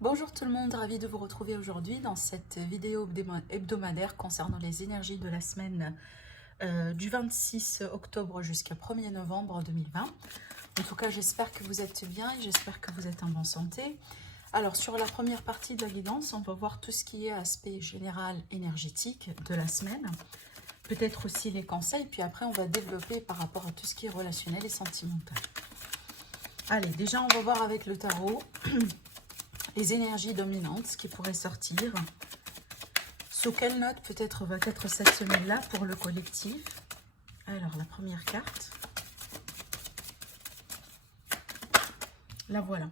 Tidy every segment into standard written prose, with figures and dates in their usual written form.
Bonjour tout le monde, ravi de vous retrouver aujourd'hui dans cette vidéo hebdomadaire concernant les énergies de la semaine du 26 octobre jusqu'à 1er novembre 2020. En tout cas, j'espère que vous êtes bien et j'espère que vous êtes en bonne santé. Alors, sur la première partie de la guidance, on va voir tout ce qui est aspect général énergétique de la semaine. Peut-être aussi les conseils, puis après on va développer par rapport à tout ce qui est relationnel et sentimental. Allez, déjà on va voir avec le tarot les énergies dominantes, ce qui pourrait sortir. Sous quelle note peut-être va être cette semaine-là pour le collectif? Alors, la première carte. La voilà.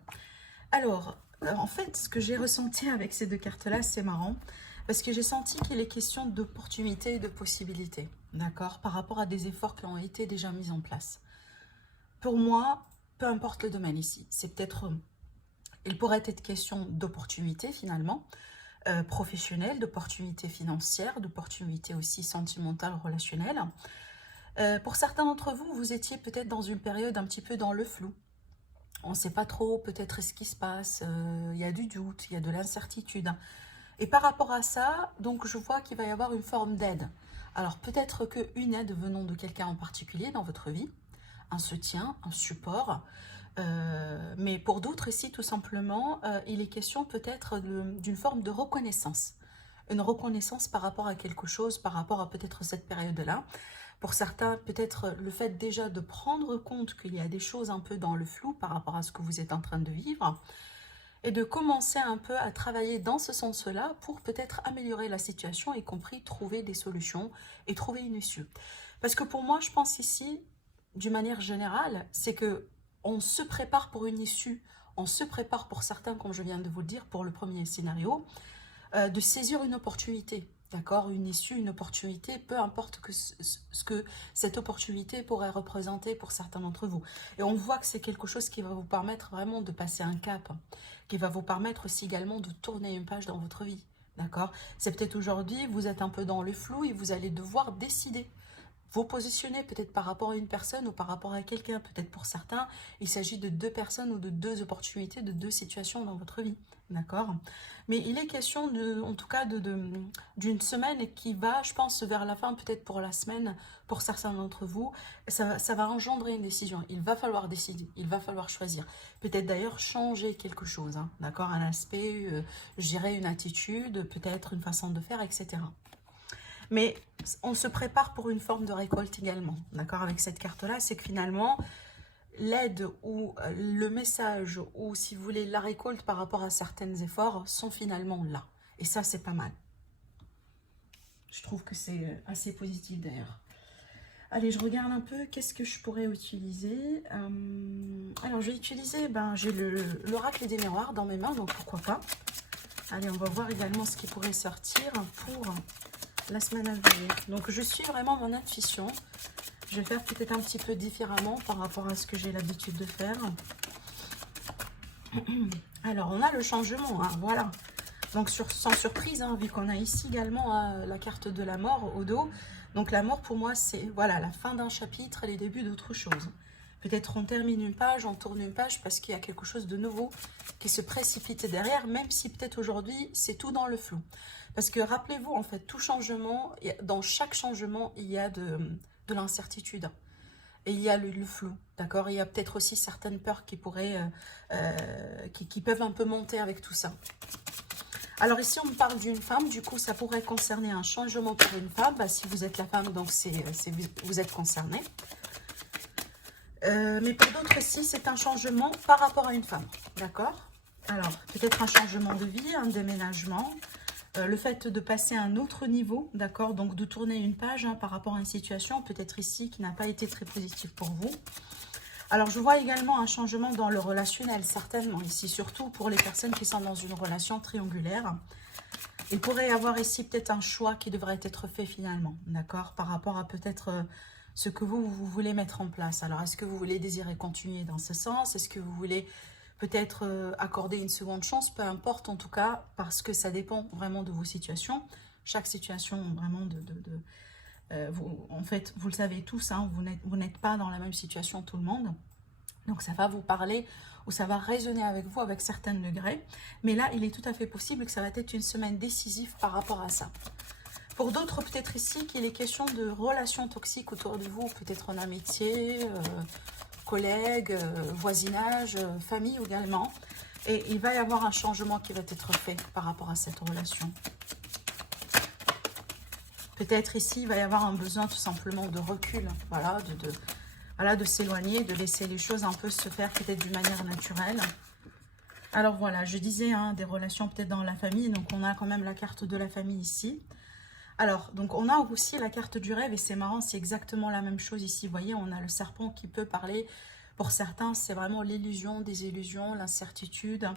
Alors, en fait, ce que j'ai ressenti avec ces deux cartes-là, c'est marrant. Parce que j'ai senti qu'il est question d'opportunités et de possibilités. D'accord? Par rapport à des efforts qui ont été déjà mis en place. Pour moi, peu importe le domaine ici. C'est peut-être... Il pourrait être question d'opportunités finalement. Professionnelle, d'opportunités financières, d'opportunités aussi sentimentales, relationnelles. Pour certains d'entre vous, vous étiez peut-être dans une période un petit peu dans le flou. On ne sait pas trop peut-être ce qui se passe, il y a du doute, il y a de l'incertitude. Et par rapport à ça, donc je vois qu'il va y avoir une forme d'aide. Alors peut-être qu'une aide venant de quelqu'un en particulier dans votre vie, un soutien, un support, mais pour d'autres ici, tout simplement, il est question peut-être d'une forme de reconnaissance. Une reconnaissance par rapport à quelque chose, par rapport à peut-être cette période-là. Pour certains, peut-être le fait déjà de prendre compte qu'il y a des choses un peu dans le flou par rapport à ce que vous êtes en train de vivre et de commencer un peu à travailler dans ce sens-là pour peut-être améliorer la situation, y compris trouver des solutions et trouver une issue. Parce que pour moi, je pense ici, d'une manière générale, c'est que on se prépare pour une issue, on se prépare pour certains, comme je viens de vous le dire, pour le premier scénario, de saisir une opportunité, d'accord, une issue, une opportunité, peu importe ce que cette opportunité pourrait représenter pour certains d'entre vous. Et on voit que c'est quelque chose qui va vous permettre vraiment de passer un cap, qui va vous permettre aussi également de tourner une page dans votre vie, d'accord. C'est peut-être aujourd'hui, vous êtes un peu dans le flou et vous allez devoir décider. Vous positionnez peut-être par rapport à une personne ou par rapport à quelqu'un. Peut-être pour certains, il s'agit de deux personnes ou de deux opportunités, de deux situations dans votre vie. D'accord? Mais il est question, en tout cas, d'une semaine qui va, je pense, vers la fin, peut-être pour la semaine, pour certains d'entre vous, ça va engendrer une décision. Il va falloir décider, il va falloir choisir. Peut-être d'ailleurs changer quelque chose, hein, d'accord? Un aspect, je dirais une attitude, peut-être une façon de faire, etc. Mais on se prépare pour une forme de récolte également, d'accord, avec cette carte-là. C'est que finalement, l'aide ou le message, ou si vous voulez, la récolte par rapport à certains efforts sont finalement là. Et ça, c'est pas mal. Je trouve que c'est assez positif d'ailleurs. Allez, je regarde un peu, qu'est-ce que je pourrais utiliser. Alors, je vais utiliser, j'ai l'oracle des miroirs dans mes mains, donc pourquoi pas. Allez, on va voir également ce qui pourrait sortir pour la semaine à venir. Donc, je suis vraiment mon intuition. Je vais faire peut-être un petit peu différemment par rapport à ce que j'ai l'habitude de faire. Alors, on a le changement, hein, voilà. Donc, sans surprise, hein, vu qu'on a ici également la carte de la mort au dos. Donc, la mort, pour moi, c'est voilà, la fin d'un chapitre et les débuts d'autre chose. Peut-être on termine une page, on tourne une page parce qu'il y a quelque chose de nouveau qui se précipite derrière, même si peut-être aujourd'hui, c'est tout dans le flou. Parce que rappelez-vous, en fait, tout changement, dans chaque changement, il y a de l'incertitude. Et il y a le flou, d'accord. Il y a peut-être aussi certaines peurs qui pourraient, qui peuvent un peu monter avec tout ça. Alors ici, on me parle d'une femme, du coup, ça pourrait concerner un changement pour une femme. Si vous êtes la femme, donc vous êtes concerné. Mais pour d'autres ici, c'est un changement par rapport à une femme, d'accord. Alors, peut-être un changement de vie, un déménagement, le fait de passer à un autre niveau, d'accord, donc de tourner une page par rapport à une situation, peut-être ici, qui n'a pas été très positive pour vous. Alors, je vois également un changement dans le relationnel, certainement, ici, surtout pour les personnes qui sont dans une relation triangulaire. Il pourrait y avoir ici peut-être un choix qui devrait être fait finalement, d'accord, par rapport à peut-être ce que vous voulez mettre en place. Alors, est-ce que vous voulez désirer continuer dans ce sens? Est-ce que vous voulez peut-être accorder une seconde chance? Peu importe en tout cas, parce que ça dépend vraiment de vos situations. Chaque situation vraiment en fait, vous le savez tous, hein, vous n'êtes pas dans la même situation tout le monde. Donc ça va vous parler où ça va résonner avec vous avec certains degrés. Mais là, il est tout à fait possible que ça va être une semaine décisive par rapport à ça. Pour d'autres, peut-être ici qu'il est question de relations toxiques autour de vous, peut-être en amitié, collègues, voisinage, famille également. Et il va y avoir un changement qui va être fait par rapport à cette relation. Peut-être ici, il va y avoir un besoin tout simplement de recul, voilà, de s'éloigner, de laisser les choses un peu se faire peut-être d'une manière naturelle. Alors voilà, je disais, hein, des relations peut-être dans la famille, donc on a quand même la carte de la famille ici. Alors, donc on a aussi la carte du rêve et c'est marrant, c'est exactement la même chose ici. Vous voyez, on a le serpent qui peut parler. Pour certains, c'est vraiment l'illusion, des illusions, l'incertitude,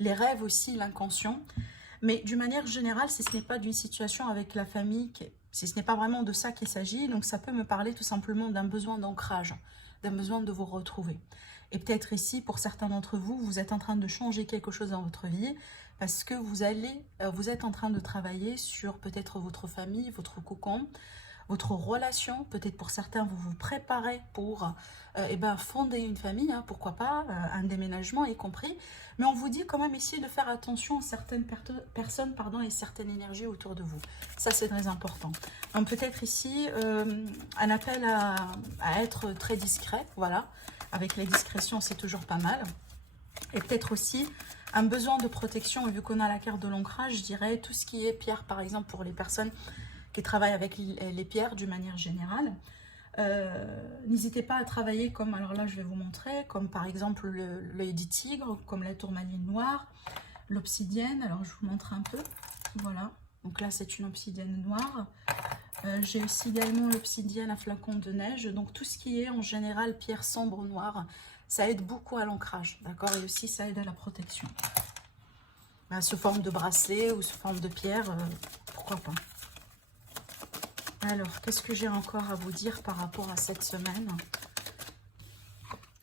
les rêves aussi, l'inconscient. Mais d'une manière générale, si ce n'est pas d'une situation avec la famille, si ce n'est pas vraiment de ça qu'il s'agit, donc ça peut me parler tout simplement d'un besoin d'ancrage, d'un besoin de vous retrouver. Et peut-être ici, pour certains d'entre vous, vous êtes en train de changer quelque chose dans votre vie parce que vous êtes en train de travailler sur peut-être votre famille, votre cocon, votre relation. Peut-être pour certains, vous vous préparez pour fonder une famille, hein, pourquoi pas, un déménagement y compris. Mais on vous dit quand même ici de faire attention à certaines personnes et certaines énergies autour de vous. Ça, c'est très important. Donc peut-être ici, un appel à être très discret, voilà. Avec les discrétions, c'est toujours pas mal. Et peut-être aussi un besoin de protection. Et vu qu'on a la carte de l'ancrage, je dirais tout ce qui est pierre, par exemple, pour les personnes qui travaillent avec les pierres d'une manière générale. N'hésitez pas à travailler comme, alors là je vais vous montrer, comme par exemple l'œil du tigre, comme la tourmaline noire, l'obsidienne. Alors je vous montre un peu, voilà. Donc là c'est une obsidienne noire. J'ai aussi également l'obsidienne à flacon de neige. Donc tout ce qui est en général pierre sombre noire, ça aide beaucoup à l'ancrage, d'accord. Et aussi ça aide à la protection. Sous forme de bracelet ou sous forme de pierre, pourquoi pas. Alors, qu'est-ce que j'ai encore à vous dire par rapport à cette semaine?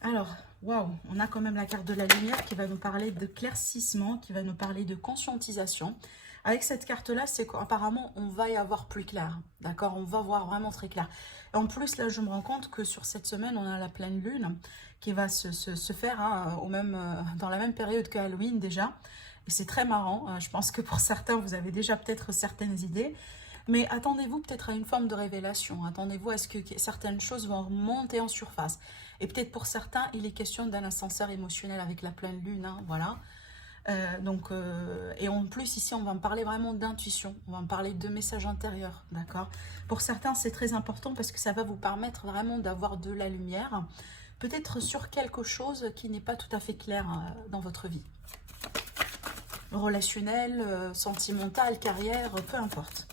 Alors, waouh, on a quand même la carte de la lumière qui va nous parler de claircissement, qui va nous parler de conscientisation. Avec cette carte-là, c'est qu'apparemment, on va y avoir plus clair, d'accord? On va voir vraiment très clair. Et en plus, là, je me rends compte que sur cette semaine, on a la pleine lune qui va se faire hein, dans la même période que Halloween déjà. Et c'est très marrant. Je pense que pour certains, vous avez déjà peut-être certaines idées. Mais attendez-vous peut-être à une forme de révélation. Attendez-vous à ce que certaines choses vont remonter en surface. Et peut-être pour certains, il est question d'un ascenseur émotionnel avec la pleine lune. Hein, voilà. Et en plus, ici, on va me parler vraiment d'intuition. On va me parler de messages intérieurs. D'accord. Pour certains, c'est très important parce que ça va vous permettre vraiment d'avoir de la lumière. Peut-être sur quelque chose qui n'est pas tout à fait clair dans votre vie. Relationnel, sentimental, carrière, peu importe.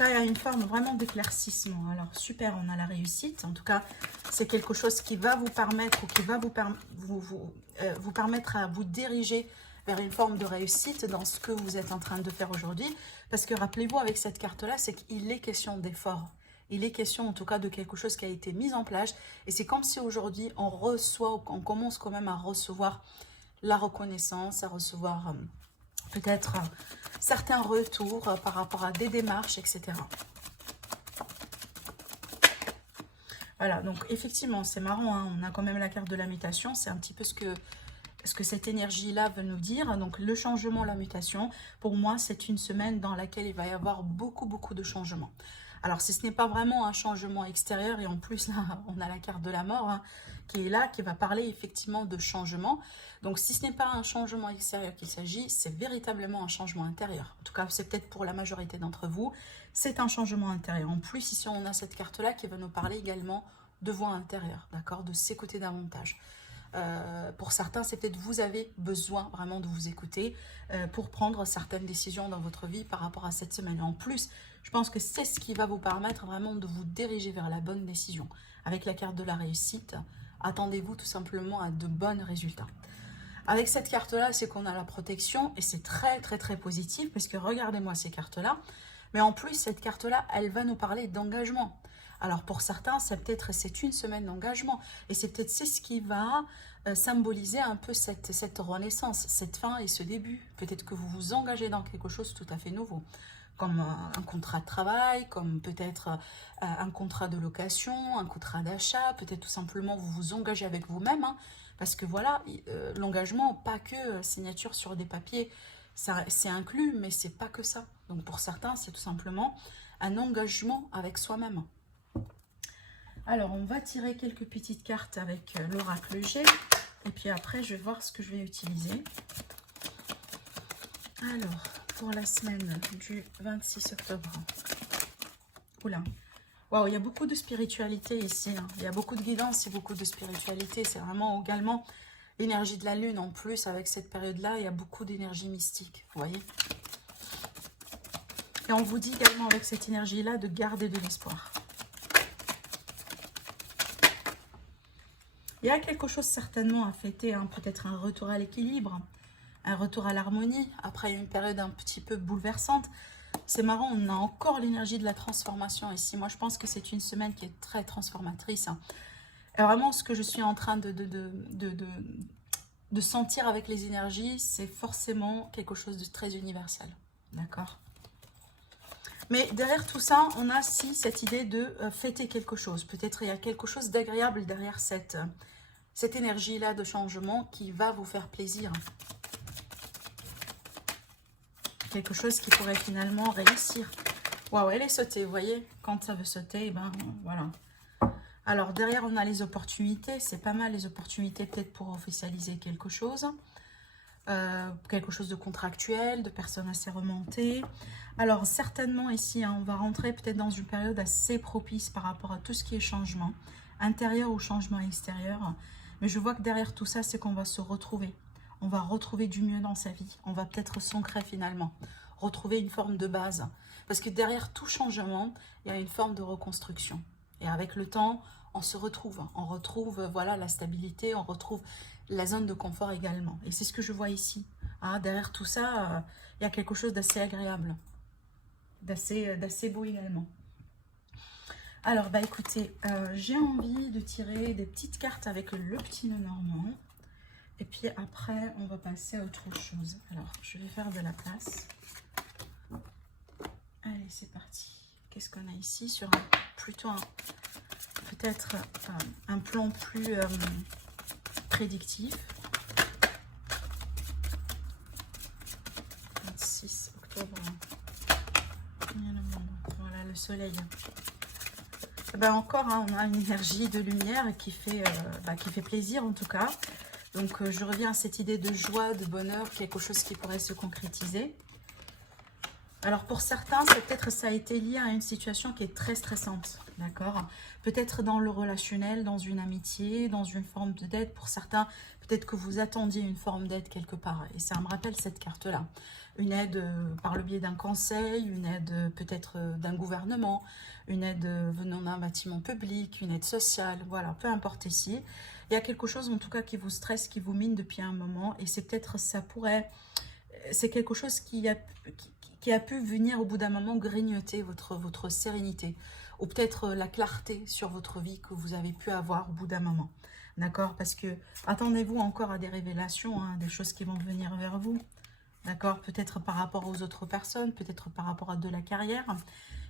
Il y a une forme vraiment d'éclaircissement. Alors super, on a la réussite. En tout cas, c'est quelque chose qui va vous permettre ou qui va vous permettre à vous diriger vers une forme de réussite dans ce que vous êtes en train de faire aujourd'hui. Parce que rappelez-vous, avec cette carte-là, c'est qu'il est question d'effort. Il est question en tout cas de quelque chose qui a été mis en place. Et c'est comme si aujourd'hui, on commence quand même à recevoir la reconnaissance, à recevoir peut-être certains retours par rapport à des démarches, etc. Voilà, donc effectivement, c'est marrant, hein, on a quand même la carte de la mutation, c'est un petit peu ce que cette énergie-là veut nous dire. Donc le changement, la mutation, pour moi, c'est une semaine dans laquelle il va y avoir beaucoup de changements. Alors, si ce n'est pas vraiment un changement extérieur, et en plus, là, on a la carte de la mort hein, qui est là, qui va parler effectivement de changement. Donc, si ce n'est pas un changement extérieur qu'il s'agit, c'est véritablement un changement intérieur. En tout cas, c'est peut-être pour la majorité d'entre vous, c'est un changement intérieur. En plus, ici, on a cette carte-là qui va nous parler également de voix intérieure, d'accord, de s'écouter davantage. Pour certains, c'est peut-être vous avez besoin vraiment de vous écouter pour prendre certaines décisions dans votre vie par rapport à cette semaine. En plus, je pense que c'est ce qui va vous permettre vraiment de vous diriger vers la bonne décision. Avec la carte de la réussite, attendez-vous tout simplement à de bons résultats. Avec cette carte-là, c'est qu'on a la protection et c'est très positif parce que regardez-moi ces cartes-là. Mais en plus, cette carte-là, elle va nous parler d'engagement. Alors pour certains, c'est une semaine d'engagement et c'est peut-être ce qui va symboliser un peu cette renaissance, cette fin et ce début. Peut-être que vous vous engagez dans quelque chose tout à fait nouveau, comme un contrat de travail, comme peut-être un contrat de location, un contrat d'achat, peut-être tout simplement vous vous engagez avec vous-même, hein, Parce que voilà, l'engagement, pas que signature sur des papiers, c'est inclus, mais c'est pas que ça. Donc pour certains, c'est tout simplement un engagement avec soi-même. Alors, on va tirer quelques petites cartes avec l'oracle G. Et puis après, je vais voir ce que je vais utiliser. Alors, pour la semaine du 26 octobre. Oula. Waouh, il y a beaucoup de spiritualité ici. Hein. Il y a beaucoup de guidance et beaucoup de spiritualité. C'est vraiment également l'énergie de la lune. En plus, avec cette période-là, il y a beaucoup d'énergie mystique. Vous voyez? Et on vous dit également avec cette énergie-là de garder de l'espoir. Il y a quelque chose certainement à fêter. Hein. Peut-être un retour à l'équilibre, un retour à l'harmonie. Après une période un petit peu bouleversante. C'est marrant, on a encore l'énergie de la transformation ici. Moi, je pense que c'est une semaine qui est très transformatrice. Hein. Et vraiment, ce que je suis en train de sentir avec les énergies, c'est forcément quelque chose de très universel. D'accord? Mais derrière tout ça, on a aussi cette idée de fêter quelque chose. Peut-être il y a quelque chose d'agréable derrière cette énergie-là de changement qui va vous faire plaisir. Quelque chose qui pourrait finalement réussir. Waouh, elle est sautée, vous voyez? Quand ça veut sauter, ben voilà. Alors, derrière, on a les opportunités. C'est pas mal, les opportunités, peut-être pour officialiser quelque chose. Quelque chose de contractuel, de personnes assez remontées. Alors, certainement, ici, hein, on va rentrer peut-être dans une période assez propice par rapport à tout ce qui est changement, intérieur ou changement extérieur. Mais je vois que derrière tout ça, c'est qu'on va se retrouver. On va retrouver du mieux dans sa vie. On va peut-être s'ancrer finalement. Retrouver une forme de base. Parce que derrière tout changement, il y a une forme de reconstruction. Et avec le temps, on se retrouve. On retrouve voilà, la stabilité, on retrouve la zone de confort également. Et c'est ce que je vois ici. Hein, derrière tout ça, il y a quelque chose d'assez agréable. D'assez beau également. Alors, bah écoutez, j'ai envie de tirer des petites cartes avec le petit nœud normand. Et puis après, on va passer à autre chose. Alors, je vais faire de la place. Allez, c'est parti. Qu'est-ce qu'on a ici sur plutôt peut-être un plan plus prédictif. 26 octobre. Voilà, le soleil. Et ben encore, hein, on a une énergie de lumière qui fait plaisir en tout cas. Donc, je reviens à cette idée de joie, de bonheur, quelque chose qui pourrait se concrétiser. Alors, pour certains, peut-être ça a été lié à une situation qui est très stressante, d'accord? Peut-être dans le relationnel, dans une amitié, dans une forme d'aide. Pour certains, peut-être que vous attendiez une forme d'aide quelque part. Et ça me rappelle cette carte-là. Une aide par le biais d'un conseil, une aide peut-être d'un gouvernement, une aide venant d'un bâtiment public, une aide sociale, voilà, peu importe ici. Il y a quelque chose en tout cas qui vous stresse, qui vous mine depuis un moment. Et c'est peut-être, c'est quelque chose qui a pu venir au bout d'un moment grignoter votre sérénité. Ou peut-être la clarté sur votre vie que vous avez pu avoir au bout d'un moment. D'accord? Parce que attendez-vous encore à des révélations, hein, des choses qui vont venir vers vous. D'accord? Peut-être par rapport aux autres personnes, peut-être par rapport à de la carrière,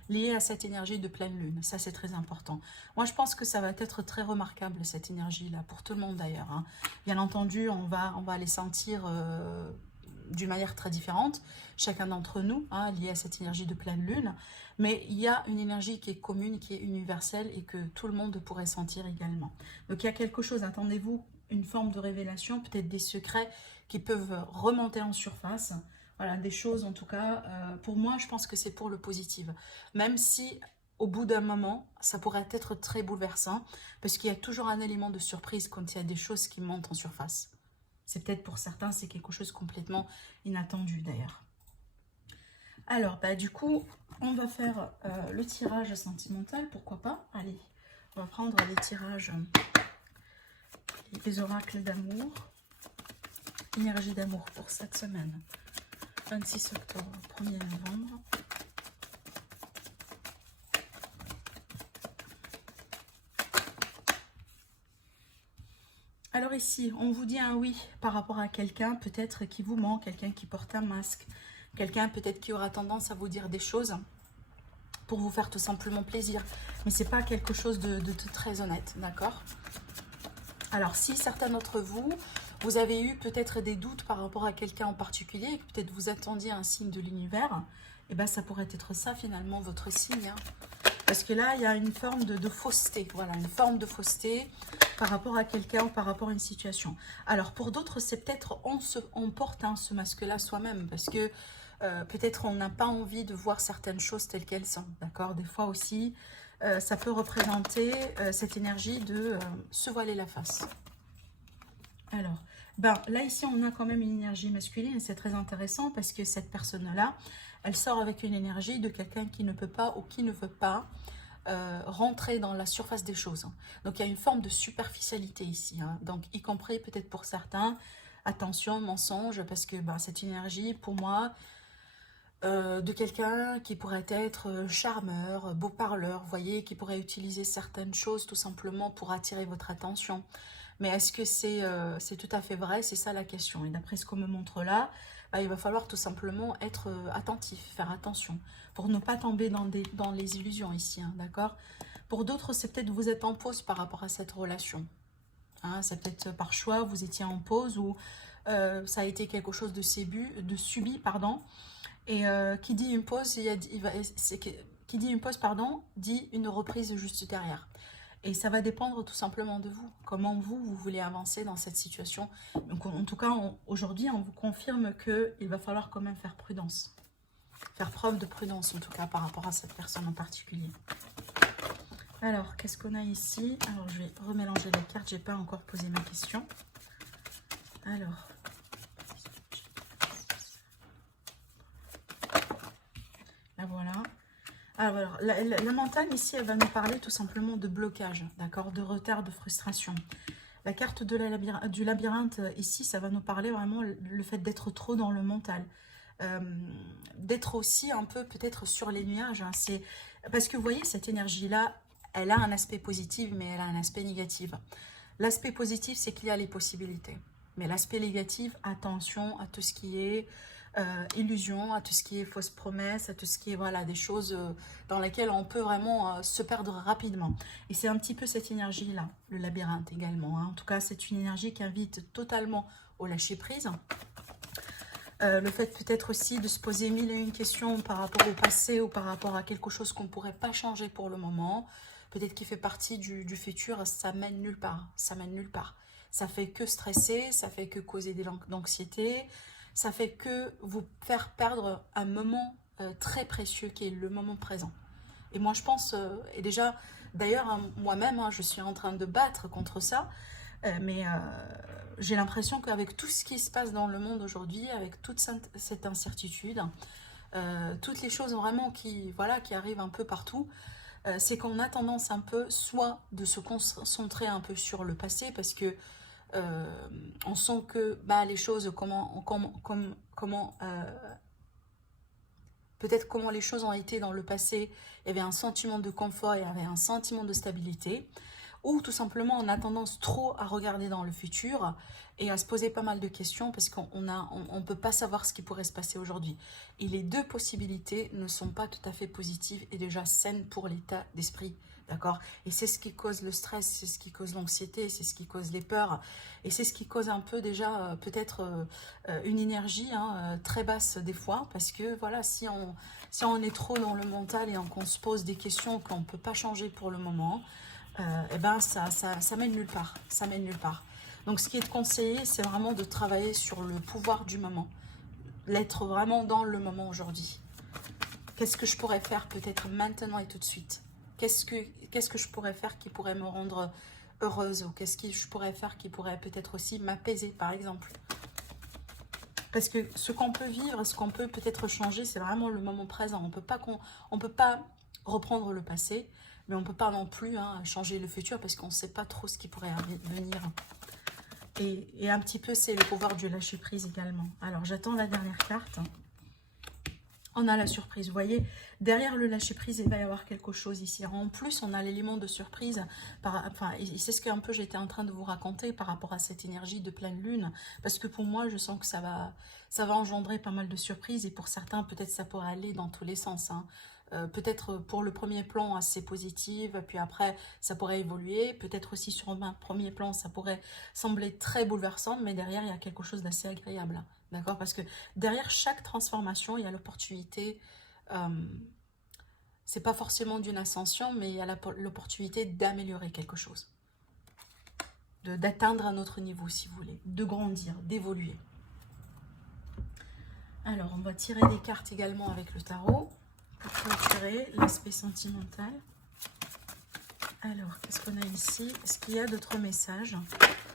liée à cette énergie de pleine lune. Ça, c'est très important. Moi, je pense que ça va être très remarquable, cette énergie-là, pour tout le monde d'ailleurs. Hein. Bien entendu, on va les sentir d'une manière très différente, chacun d'entre nous, hein, lié à cette énergie de pleine lune. Mais il y a une énergie qui est commune, qui est universelle et que tout le monde pourrait sentir également. Donc, il y a quelque chose, attendez-vous, une forme de révélation, peut-être des secrets qui peuvent remonter en surface. Voilà, des choses en tout cas, pour moi, je pense que c'est pour le positif. Même si, au bout d'un moment, ça pourrait être très bouleversant, parce qu'il y a toujours un élément de surprise quand il y a des choses qui montent en surface. C'est peut-être pour certains, c'est quelque chose de complètement inattendu d'ailleurs. Alors, bah, du coup, on va faire le tirage sentimental, pourquoi pas. Allez, on va prendre les tirages, les oracles d'amour. Énergie d'amour pour cette semaine. 26 octobre, 1er novembre. Alors ici, on vous dit un oui par rapport à quelqu'un peut-être qui vous ment, quelqu'un qui porte un masque, quelqu'un peut-être qui aura tendance à vous dire des choses pour vous faire tout simplement plaisir. Mais c'est pas quelque chose de très honnête, d'accord? Alors, si certains d'entre vous, vous avez eu peut-être des doutes par rapport à quelqu'un en particulier, et que peut-être vous attendiez un signe de l'univers, et bien ça pourrait être ça finalement, votre signe. Hein. Parce que là, il y a une forme de fausseté. Voilà, une forme de fausseté par rapport à quelqu'un ou par rapport à une situation. Alors, pour d'autres, c'est peut-être on porte hein, ce masque-là soi-même. Parce que peut-être on n'a pas envie de voir certaines choses telles qu'elles sont. D'accord? Des fois aussi, ça peut représenter cette énergie de se voiler la face. Alors, ben, là ici on a quand même une énergie masculine, c'est très intéressant parce que cette personne-là, elle sort avec une énergie de quelqu'un qui ne peut pas ou qui ne veut pas rentrer dans la surface des choses. Donc il y a une forme de superficialité ici, hein. Donc y compris peut-être pour certains, attention, mensonge, parce que ben, cette énergie pour moi, de quelqu'un qui pourrait être charmeur, beau parleur, vous voyez, qui pourrait utiliser certaines choses tout simplement pour attirer votre attention. Mais est-ce que c'est tout à fait vrai? C'est ça la question. Et d'après ce qu'on me montre là, bah, il va falloir tout simplement être attentif, faire attention, pour ne pas tomber dans les illusions ici, hein, d'accord? Pour d'autres, c'est peut-être vous êtes en pause par rapport à cette relation. Hein, c'est peut-être par choix, vous étiez en pause ou ça a été quelque chose de subi, pardon. Et qui dit une pause, qui dit une pause, pardon, dit une reprise juste derrière. Et ça va dépendre tout simplement de vous. Comment vous voulez avancer dans cette situation. Donc en tout cas, aujourd'hui, on vous confirme qu'il va falloir quand même faire prudence. Faire preuve de prudence, en tout cas, par rapport à cette personne en particulier. Alors, qu'est-ce qu'on a ici? Alors, je vais remélanger les cartes. Je n'ai pas encore posé ma question. Alors... là, voilà. Alors, la montagne ici, elle va nous parler tout simplement de blocage, d'accord, de retard, de frustration. La carte de du labyrinthe ici, ça va nous parler vraiment le fait d'être trop dans le mental. D'être aussi un peu peut-être sur les nuages. Hein. Parce que vous voyez, cette énergie-là, elle a un aspect positif, mais elle a un aspect négatif. L'aspect positif, c'est qu'il y a les possibilités. Mais l'aspect négatif, attention à tout ce qui est illusion, à tout ce qui est fausse promesse, à tout ce qui est voilà, des choses dans lesquelles on peut vraiment se perdre rapidement. Et c'est un petit peu cette énergie-là, le labyrinthe également. Hein. En tout cas, c'est une énergie qui invite totalement au lâcher-prise. Le fait peut-être aussi de se poser mille et une questions par rapport au passé ou par rapport à quelque chose qu'on ne pourrait pas changer pour le moment. Peut-être qui fait partie du futur, ça mène nulle part. Ça mène nulle part. Ça fait que stresser, ça fait que causer de l'anxiété, ça fait que vous faire perdre un moment très précieux qui est le moment présent. Et moi je pense, et déjà, d'ailleurs hein, moi-même, hein, je suis en train de battre contre ça, mais j'ai l'impression qu'avec tout ce qui se passe dans le monde aujourd'hui, avec toute cette incertitude, toutes les choses vraiment qui arrivent un peu partout, c'est qu'on a tendance un peu soit de se concentrer un peu sur le passé parce que on sent que bah, les choses, peut-être comment les choses ont été dans le passé, il y avait un sentiment de confort, il y avait un sentiment de stabilité, ou tout simplement on a tendance trop à regarder dans le futur et à se poser pas mal de questions parce qu'on ne peut pas savoir ce qui pourrait se passer aujourd'hui. Et les deux possibilités ne sont pas tout à fait positives et déjà saines pour l'état d'esprit. D'accord? Et c'est ce qui cause le stress, c'est ce qui cause l'anxiété, c'est ce qui cause les peurs. Et c'est ce qui cause un peu déjà peut-être une énergie hein, très basse des fois. Parce que voilà, si on est trop dans le mental et qu'on se pose des questions qu'on ne peut pas changer pour le moment, et ben ça mène nulle part. Ça mène nulle part. Donc ce qui est conseillé, c'est vraiment de travailler sur le pouvoir du moment. L'être vraiment dans le moment aujourd'hui. Qu'est-ce que je pourrais faire peut-être maintenant et tout de suite? Qu'est-ce que je pourrais faire qui pourrait me rendre heureuse? Ou qu'est-ce que je pourrais faire qui pourrait peut-être aussi m'apaiser, par exemple? Parce que ce qu'on peut vivre, ce qu'on peut peut-être changer, c'est vraiment le moment présent. On peut pas reprendre le passé, mais on ne peut pas non plus hein, changer le futur parce qu'on ne sait pas trop ce qui pourrait venir. Et un petit peu, c'est le pouvoir du lâcher-prise également. Alors, j'attends la dernière carte. On a la surprise, vous voyez, derrière le lâcher-prise, il va y avoir quelque chose ici. En plus, on a l'élément de surprise, c'est ce qu'un peu j'étais en train de vous raconter par rapport à cette énergie de pleine lune, parce que pour moi, je sens que ça va engendrer pas mal de surprises, et pour certains, peut-être ça pourrait aller dans tous les sens. Hein. peut-être pour le premier plan assez positive, puis après ça pourrait évoluer, peut-être aussi sur un premier plan ça pourrait sembler très bouleversant, mais derrière il y a quelque chose d'assez agréable, d'accord? Parce que derrière chaque transformation, il y a l'opportunité, c'est pas forcément d'une ascension, mais il y a l'opportunité d'améliorer quelque chose, d'atteindre un autre niveau si vous voulez, de grandir, d'évoluer. Alors, on va tirer des cartes également avec le tarot pour clôturer l'aspect sentimental. Alors, qu'est-ce qu'on a ici? Est-ce qu'il y a d'autres messages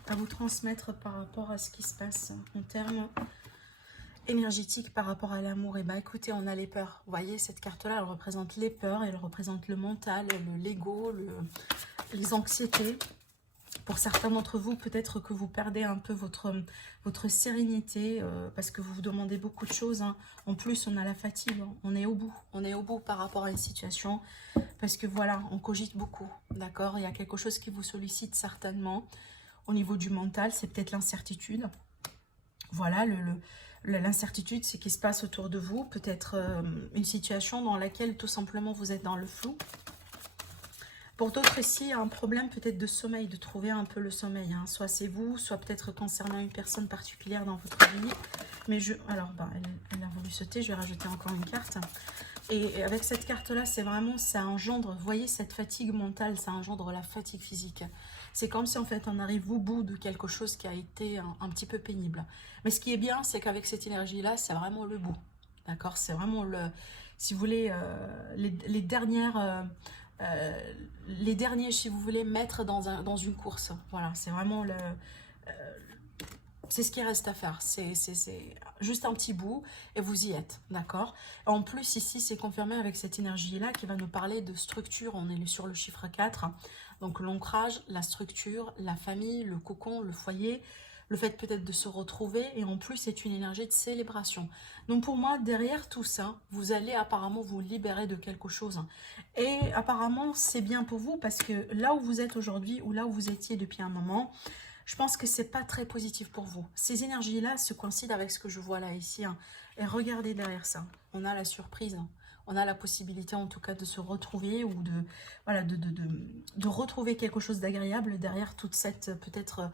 à vous transmettre par rapport à ce qui se passe en termes énergétiques par rapport à l'amour? Et bien, écoutez, on a les peurs. Vous voyez, cette carte-là, elle représente les peurs, elle représente le mental, l'ego, les anxiétés. Pour certains d'entre vous, peut-être que vous perdez un peu votre sérénité parce que vous vous demandez beaucoup de choses. Hein. En plus, on a la fatigue, hein. On est au bout. On est au bout par rapport à une situation parce que voilà, on cogite beaucoup, d'accord? Il y a quelque chose qui vous sollicite certainement au niveau du mental, c'est peut-être l'incertitude. Voilà, l'incertitude, c'est ce qui se passe autour de vous. Peut-être une situation dans laquelle tout simplement vous êtes dans le flou. Pour d'autres ici, il y a un problème peut-être de sommeil, de trouver un peu le sommeil. Hein. Soit c'est vous, soit peut-être concernant une personne particulière dans votre vie. Mais alors, elle a voulu sauter, je vais rajouter encore une carte. Et avec cette carte-là, c'est vraiment, ça engendre, vous voyez, cette fatigue mentale, ça engendre la fatigue physique. C'est comme si en fait on arrive au bout de quelque chose qui a été un petit peu pénible. Mais ce qui est bien, c'est qu'avec cette énergie-là, c'est vraiment le bout. D'accord? C'est vraiment si vous voulez, les dernières... les derniers, si vous voulez, mettre dans une course. Voilà, c'est vraiment c'est ce qui reste à faire. C'est juste un petit bout et vous y êtes, d'accord? En plus, ici, c'est confirmé avec cette énergie-là qui va nous parler de structure. On est sur le chiffre 4. Donc, l'ancrage, la structure, la famille, le cocon, le foyer, le fait peut-être de se retrouver. Et en plus, c'est une énergie de célébration. Donc, pour moi, derrière tout ça, vous allez apparemment vous libérer de quelque chose. Et apparemment, c'est bien pour vous parce que là où vous êtes aujourd'hui ou là où vous étiez depuis un moment, je pense que c'est pas très positif pour vous. Ces énergies-là se coïncident avec ce que je vois là, ici. Hein. Et regardez derrière ça. On a la surprise. Hein. On a la possibilité, en tout cas, de se retrouver ou de retrouver quelque chose d'agréable derrière toute cette, peut-être,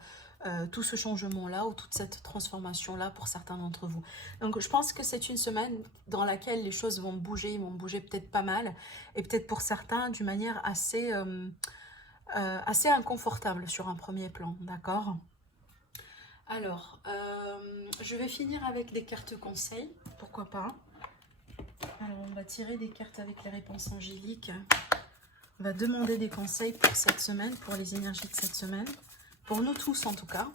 tout ce changement-là ou toute cette transformation-là pour certains d'entre vous. Donc, je pense que c'est une semaine dans laquelle les choses vont bouger peut-être pas mal. Et peut-être pour certains, d'une manière assez... assez inconfortable sur un premier plan, d'accord? Alors, je vais finir avec des cartes conseils, pourquoi pas. Alors, on va tirer des cartes avec les réponses angéliques. On va demander des conseils pour cette semaine, pour les énergies de cette semaine. Pour nous tous, en tout cas.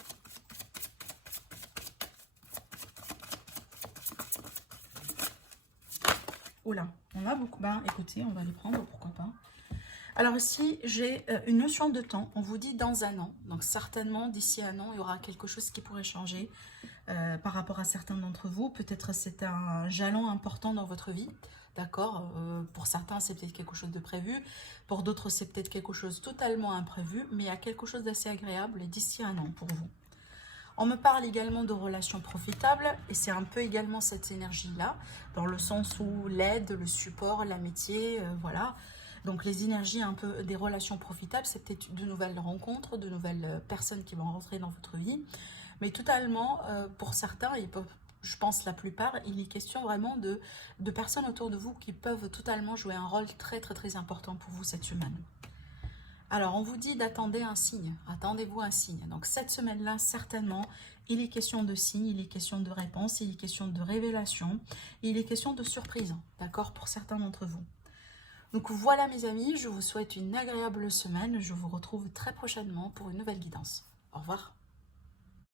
Oula, on a beaucoup... Ben, écoutez, on va les prendre, pourquoi pas. Alors ici, j'ai une notion de temps. On vous dit dans un an. Donc certainement, d'ici un an, il y aura quelque chose qui pourrait changer par rapport à certains d'entre vous. Peut-être c'est un jalon important dans votre vie. D'accord? Pour certains, c'est peut-être quelque chose de prévu. Pour d'autres, c'est peut-être quelque chose totalement imprévu. Mais il y a quelque chose d'assez agréable d'ici un an pour vous. On me parle également de relations profitables. Et c'est un peu également cette énergie-là. Dans le sens où l'aide, le support, l'amitié, voilà. Donc les énergies un peu des relations profitables, c'est peut-être de nouvelles rencontres, de nouvelles personnes qui vont rentrer dans votre vie. Mais totalement, pour certains, je pense la plupart, il est question vraiment de personnes autour de vous qui peuvent totalement jouer un rôle très très très important pour vous cette semaine. Alors on vous dit d'attendre un signe, attendez-vous un signe. Donc cette semaine-là, certainement, il est question de signes, il est question de réponses, il est question de révélations, il est question de surprises, d'accord, pour certains d'entre vous. Donc voilà mes amis, je vous souhaite une agréable semaine. Je vous retrouve très prochainement pour une nouvelle guidance. Au revoir.